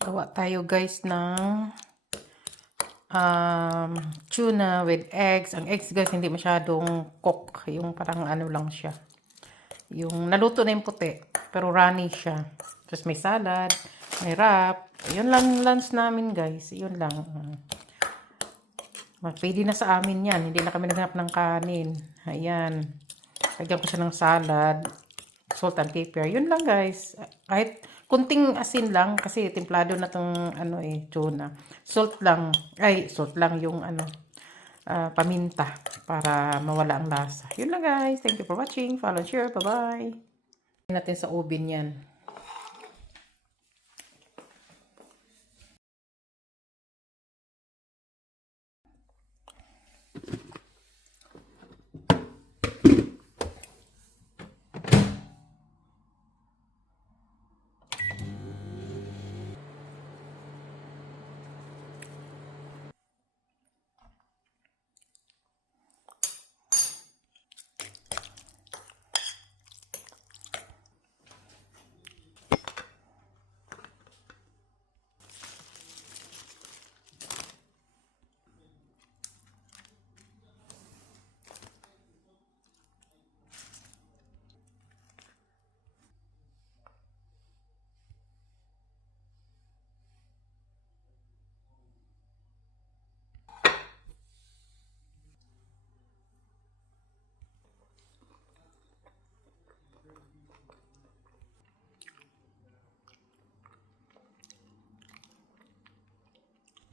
Gawa tayo guys ng tuna with eggs. Ang eggs guys hindi masyadong cook. Yung parang ano lang siya. Yung naluto na yung puti. Pero runny siya. Tapos may salad, may wrap. Yun lang lunch namin guys. Yun lang. Pwede na sa amin yan. Hindi na kami naghanap ng kanin. Ayan. Lagyan ko siya ng salad. Salt and pepper. Yun lang guys. Kahit kunting asin lang kasi templado na tong tuna. Salt lang yung paminta para mawala ang lasa. Yun lang guys. Thank you for watching. Follow and share. Bye-bye. Natin sa oven yan.